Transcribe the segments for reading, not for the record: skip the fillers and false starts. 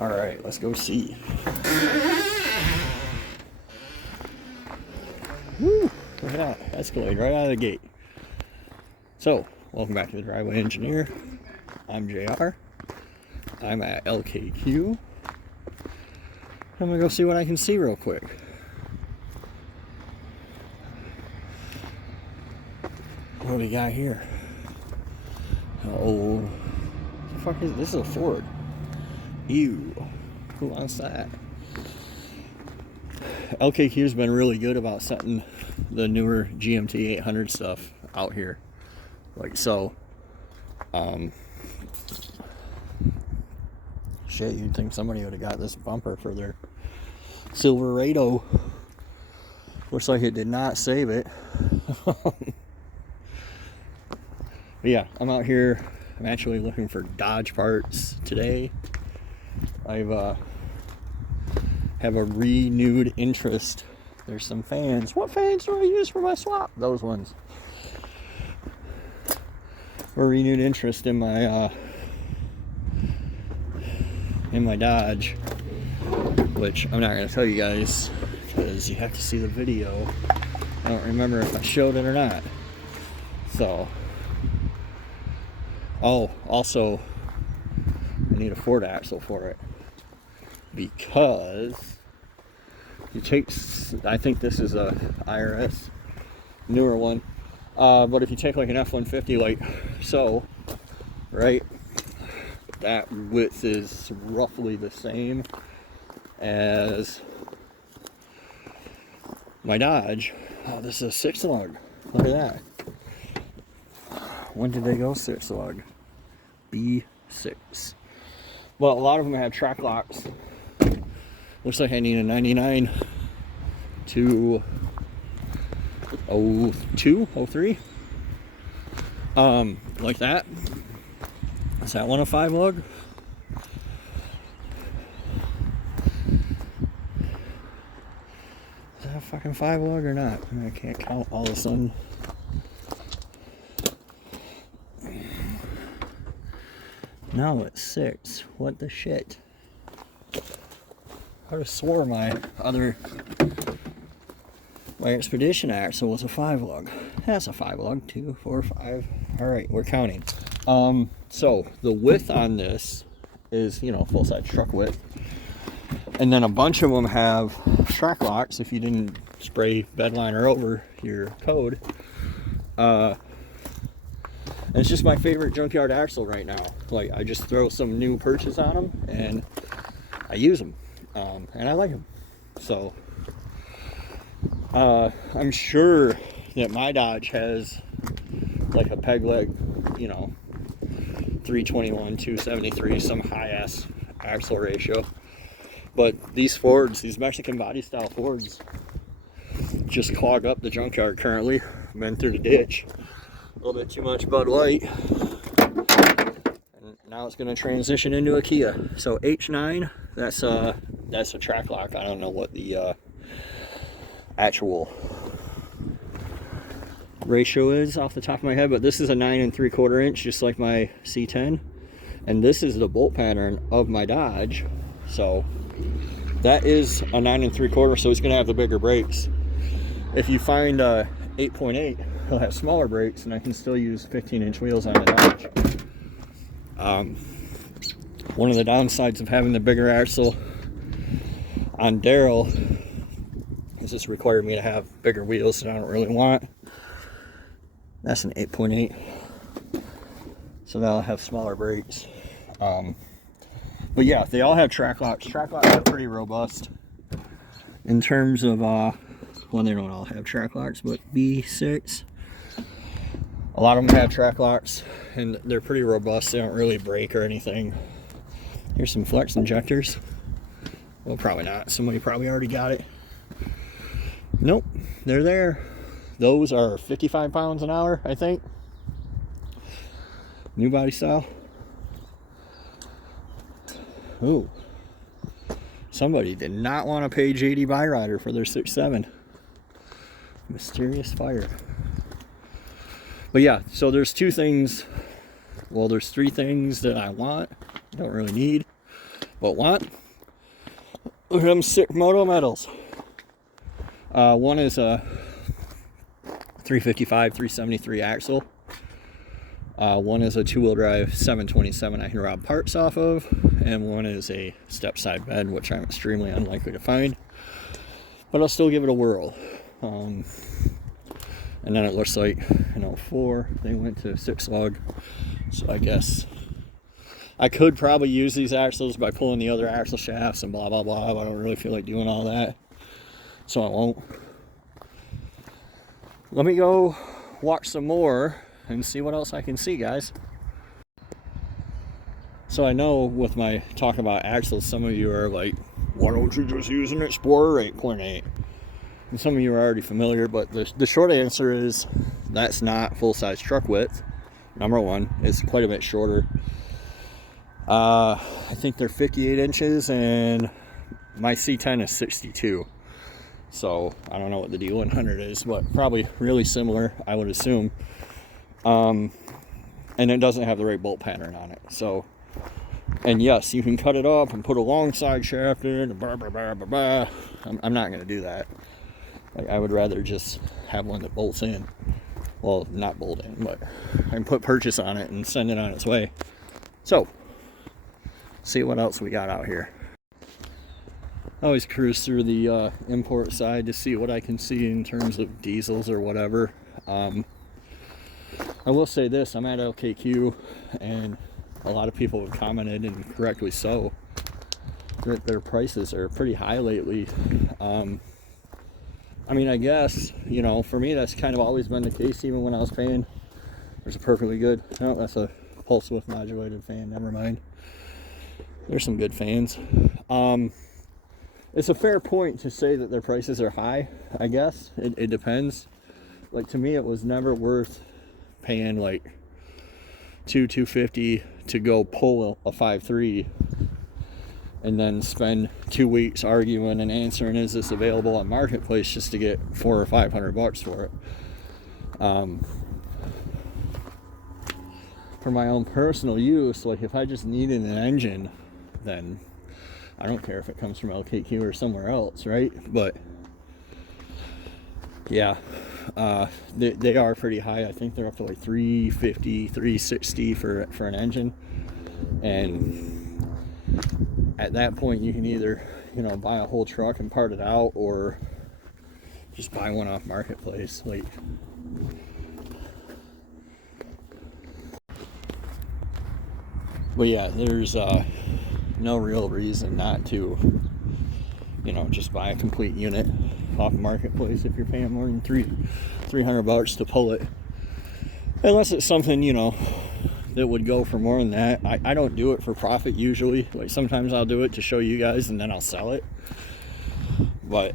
All right, let's go see. Woo, look at that. Escalade right out of the gate. So, welcome back to the Driveway Engineer. I'm JR. I'm at LKQ. I'm gonna go see what I can see real quick. What do we got here? Oh, what the fuck is this? Is a Ford. Ew. Who wants that? LKQ's been really good about setting the newer GMT 800 stuff out here. Like so. Shit, you'd think somebody would have got this bumper for their Silverado. Looks like it did not save it. But yeah, I'm out here. I'm actually looking for Dodge parts today. I've have a renewed interest. There's some fans. What fans do I use for my swap? Those ones. A renewed interest in my Dodge, which I'm not going to tell you guys because you have to see the video. I don't remember if I showed it or not. So, oh, also, I need a Ford axle for it because you take, I think this is a IRS newer one, but if you take like an F-150 like so, right, that width is roughly the same as my Dodge. Oh, this is a 6-lug. Look at that. When did they go 6-lug? B6. Well, a lot of them have track locks. Looks like I need a 99 to 02, 03. Like that. Is that one a 5-lug? Is that a fucking 5-lug or not? I can't count all of a sudden. No, it's 6. What the shit? I would have swore my Expedition axle was a 5-lug. That's a 5-lug. 2, 4, 5. Alright, we're counting. So the width on this is, you know, full-size truck width. And then a bunch of them have track locks if you didn't spray bed liner over your code. And it's just my favorite junkyard axle right now. Like, I just throw some new purchase on them and I use them. And I like them. So, I'm sure that my Dodge has like a peg leg, you know, 321, 273, some high-ass axle ratio. But these Fords, these Mexican body style Fords, just clog up the junkyard currently. Been through the ditch. A little bit too much Bud Light. And now it's going to transition into a Kia. So H9, that's a track lock. I don't know what the actual ratio is off the top of my head, but this is a 9 3/4 inch, just like my C10. And this is the bolt pattern of my Dodge. So that is a 9 3/4, so it's going to have the bigger brakes. If you find a 8.8, it'll have smaller brakes, and I can still use 15-inch wheels on the Dodge. One of the downsides of having the bigger axle on Darrell is this required me to have bigger wheels that I don't really want. That's an 8.8, so that'll have smaller brakes. But yeah, they all have track locks. Track locks are pretty robust in terms of, well, they don't all have track locks, but B6, a lot of them have track locks, and they're pretty robust. They don't really break or anything. Here's some flex injectors. Well, probably not. Somebody probably already got it. Nope, they're there. Those are 55 pounds an hour, I think. New body style. Ooh. Somebody did not want a page 80 Byrider for their 6.7. Mysterious fire. But yeah, so there's two things. Well, there's three things that I want. Don't really need. But what? Look at them sick moto medals. One is a 355, 373 axle. One is a two-wheel drive 727 I can rob parts off of, and one is a step side bed, which I'm extremely unlikely to find, but I'll still give it a whirl. And then it looks like in 04 they went to 6-lug, so I guess I could probably use these axles by pulling the other axle shafts and blah blah blah, but I don't really feel like doing all that, so I won't. Let me go watch some more and see what else I can see, guys. So I know with my talk about axles, some of you are like, why don't you just use an Explorer 8.8? And some of you are already familiar, but the short answer is that's not full-size truck width. Number one, it's quite a bit shorter. I think they're 58 inches and my C10 is 62. So I don't know what the D100 is, but probably really similar, I would assume. And it doesn't have the right bolt pattern on it. So, and yes, you can cut it up and put a long side shaft in. I'm not going to do that. Like, I would rather just have one that bolts in. Well, not bolt in, but I can put purchase on it and send it on its way. So, see what else we got out here. I always cruise through the import side to see what I can see in terms of diesels or whatever. I will say this, I'm at LKQ, and a lot of people have commented, and correctly so, that their prices are pretty high lately. I mean, I guess, you know, for me that's kind of always been the case, even when I was paying. There's a perfectly good, no, that's a pulse width modulated fan, never mind. There's some good fans. It's a fair point to say that their prices are high, I guess. It depends. Like, to me, it was never worth paying like $250 to go pull a 5.3 and then spend 2 weeks arguing and answering, is this available on Marketplace, just to get $400 or $500 for it. For my own personal use, like if I just needed an engine, then I don't care if it comes from LKQ or somewhere else, right? But yeah, they are pretty high. I think they're up to like $350, $360 for an engine. And at that point, you can either, you know, buy a whole truck and part it out, or just buy one off Marketplace. Like, but yeah, there's no real reason not to, you know, just buy a complete unit off Marketplace if you're paying more than $300 to pull it, unless it's something, you know, that would go for more than that. I don't do it for profit usually. Like, sometimes I'll do it to show you guys and then I'll sell it, but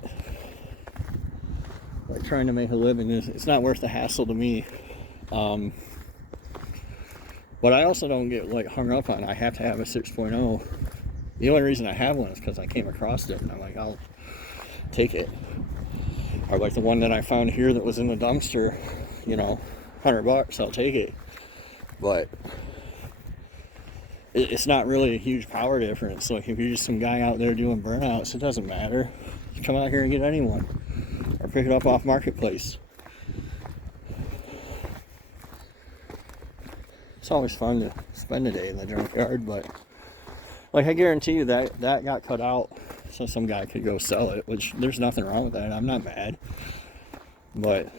like, trying to make a living it's not worth the hassle to me. But I also don't get like hung up on I have to have a 6.0. The only reason I have one is because I came across it and I'm like, I'll take it. Or like the one that I found here that was in the dumpster, you know, $100, I'll take it. But it's not really a huge power difference. Like, if you're just some guy out there doing burnouts, it doesn't matter. You come out here and get anyone, or pick it up off Marketplace. It's always fun to spend a day in the junkyard, but like, I guarantee you that got cut out so some guy could go sell it, which there's nothing wrong with that. I'm not mad, but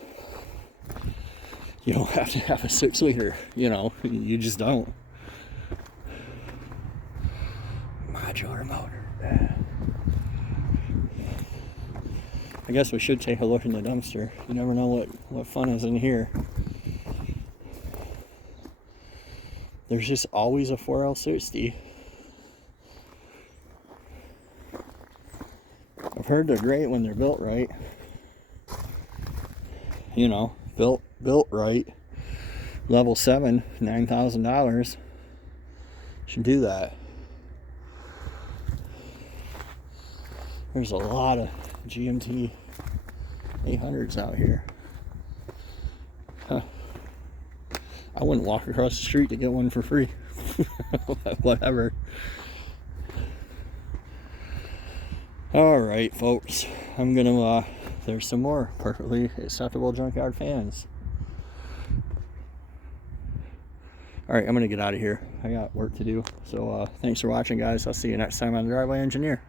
you don't have to have a 6-liter, you know, you just don't. Modular motor. I guess we should take a look in the dumpster. You never know what fun is in here. There's just always a 4L60. I've heard they're great when they're built right. You know, built right. Level 7, $9,000. Should do that. There's a lot of GMT 800s out here. Huh. I wouldn't walk across the street to get one for free. Whatever. All right, folks, I'm gonna there's some more perfectly acceptable junkyard fans. All right, I'm gonna get out of here. I got work to do. So thanks for watching, guys. I'll see you next time on The Driveway Engineer.